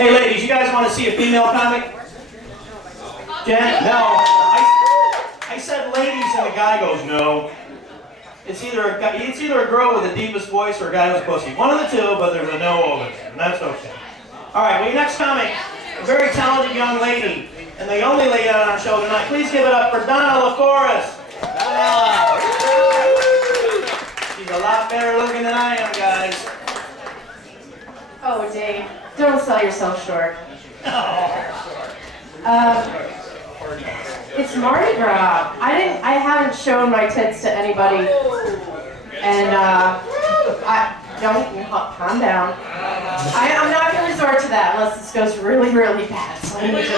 Hey ladies, you guys want to see a female comic? Jen? No. I said ladies and the guy goes, no. It's either a girl with the deepest voice or a guy with pussy. One of the two, but there's a no over there, and that's okay. Alright, well, your next comic, a very talented young lady, and the only lady on our show tonight. Please give it up for Donna LaForest. She's a lot better looking than I am, guys. Oh, Dave, don't sell yourself short. It's Mardi Gras. I haven't shown my tits to anybody, and calm down. I'm not going to resort to that unless this goes really, really bad. So I need to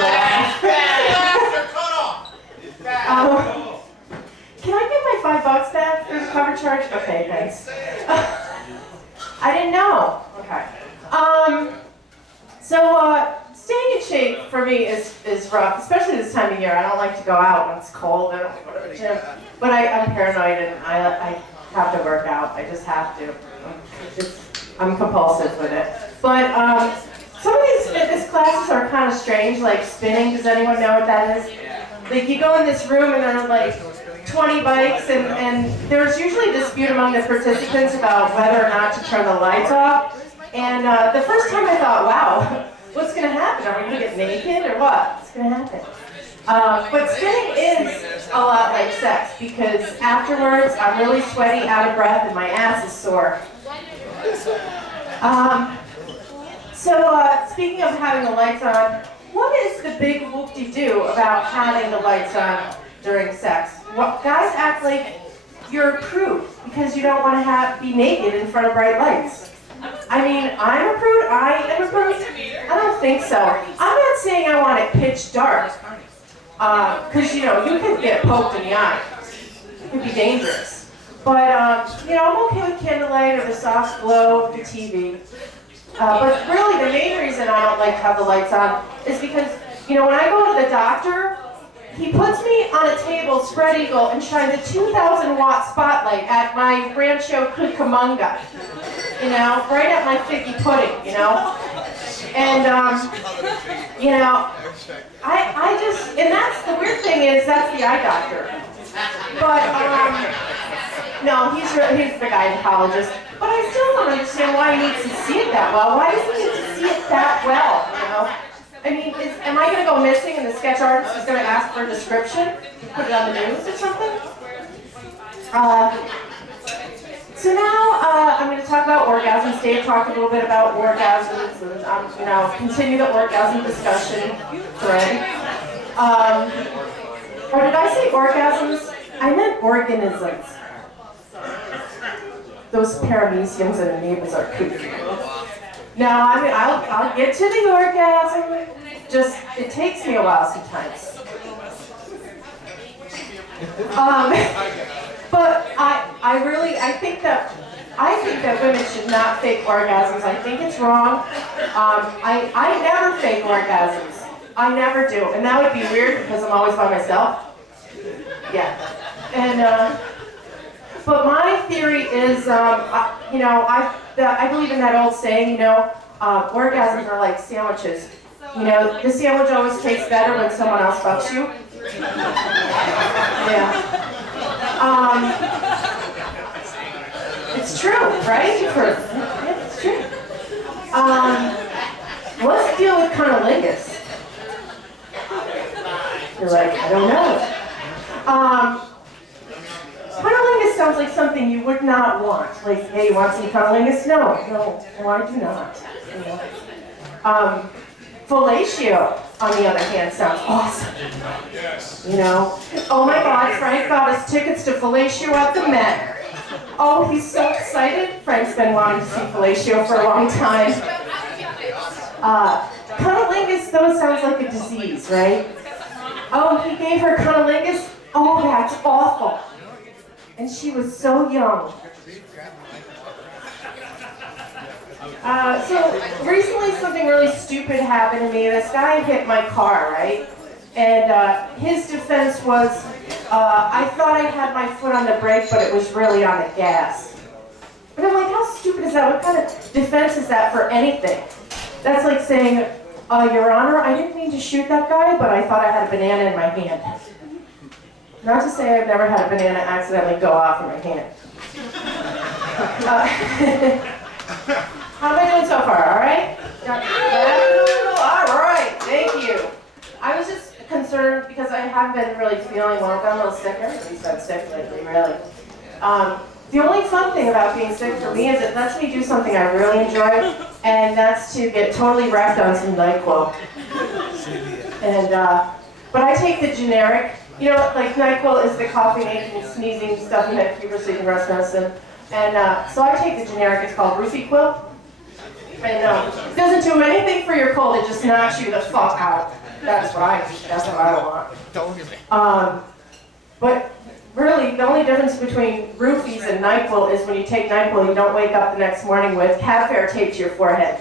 can I get my $5 back for the cover charge? Okay, thanks. I didn't know. Okay. Staying in shape for me is rough, especially this time of year. I don't like to go out when it's cold. I don't like to go to the gym. But I'm paranoid and I have to work out. I just have to. I'm compulsive with it. But some of these fitness classes are kind of strange, like spinning. Does anyone know what that is? Like you go in this room and there are like 20 bikes and there's usually a dispute among the participants about whether or not to turn the lights off. And the first time I thought, wow, what's going to happen? Are we going to get naked or what? What's going to happen? But spinning is a lot like sex because afterwards I'm really sweaty, out of breath, and my ass is sore. Speaking of having the lights on, what is the big whoop-de-doo about having the lights on during sex? Guys act like you're a prude because you don't want to be naked in front of bright lights. I mean, I'm a prude? I am a prude? I don't think so. I'm not saying I want it pitch dark. Because, you can get poked in the eye. It could be dangerous. But, I'm okay with candlelight or the soft glow of the TV. But really, the main reason I don't like to have the lights on is because, when I go to the doctor, he puts me on a table, spread eagle, and shines a 2,000-watt spotlight at my Rancho Cucamonga. Right at my figgy pudding, And, and that's the weird thing is that's the eye doctor. But, no, he's the gynecologist. But I still don't understand why he needs to see it that well. Why does he need to see it that well, I mean, am I going to go missing and the sketch artist is going to ask for a description? Put it on the news or something? So now I'm going to talk about orgasms. Dave talked a little bit about orgasms, and continue the orgasm discussion thread. Or did I say orgasms? I meant organisms. Those parameciums and amoebas are kooky. Now, I'll get to the orgasm. Just, it takes me a while sometimes. But I think that women should not fake orgasms. I think it's wrong. I never fake orgasms. I never do. And that would be weird because I'm always by myself. Yeah. And, but my theory is, I believe in that old saying, orgasms are like sandwiches. The sandwich always tastes better when someone else fucks you. Yeah. It's true, right? You've heard it. Yeah, it's true. What's the deal with cunnilingus? You're like, I don't know. Cunnilingus sounds like something you would not want. Like, hey, you want some cunnilingus? No, I do not. Fellatio, on the other hand, sounds awesome. Oh my God, Frank got us tickets to fellatio at the Met. Oh, he's so excited. Frank's been wanting to see fellatio for a long time. Cunnilingus, though, sounds like a disease, right? Oh, he gave her cunnilingus? Oh, that's awful. And she was so young. So recently something really stupid happened to me. This guy hit my car, right? And his defense was, I thought I had my foot on the brake, but it was really on the gas. And I'm like, how stupid is that? What kind of defense is that for anything? That's like saying, Your Honor, I didn't mean to shoot that guy, but I thought I had a banana in my hand. Not to say I've never had a banana accidentally go off in my hand. How am I doing so far, all right? All right, thank you. I was just concerned because I haven't been really feeling well. I've been a little sick. Everybody's been sick lately, really. The only fun thing about being sick for me is it lets me do something I really enjoy, and that's to get totally wrecked on some NyQuil. And, but I take the generic, you know, like NyQuil is the coughing, aching, sneezing stuff you have fever, so you can rest medicine. And so I take the generic, it's called RufiQuil. And it doesn't do anything for your cold, it just knocks you the fuck out. That's right, that's what I want. But really, the only difference between Roofies and NyQuil is when you take NyQuil, you don't wake up the next morning with cat hair taped to your forehead.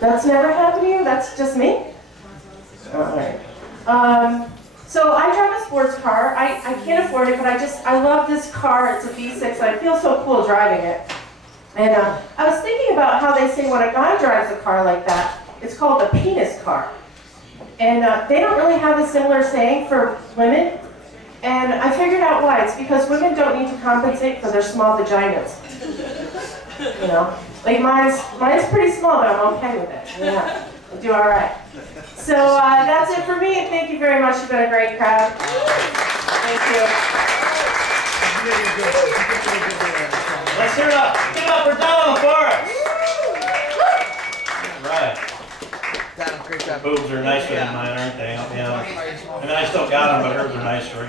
That's never happened to you? That's just me? Alright. So I drive a sports car. I can't afford it, but I love this car. It's a V6. I feel so cool driving it. And I was thinking about how they say when a guy drives a car like that, it's called a penis car. And they don't really have a similar saying for women. And I figured out why. It's because women don't need to compensate for their small vaginas. You know? Like mine's pretty small, but I'm okay with it. Yeah, I do all right. So that's it for me. Thank you very much. You've been a great crowd. Thank you. Let's hear it up. Give it up for Donna LaForest. Right. Great job. Boobs are nicer than mine, aren't they? Yeah. I mean, I still got them, but hers are nicer.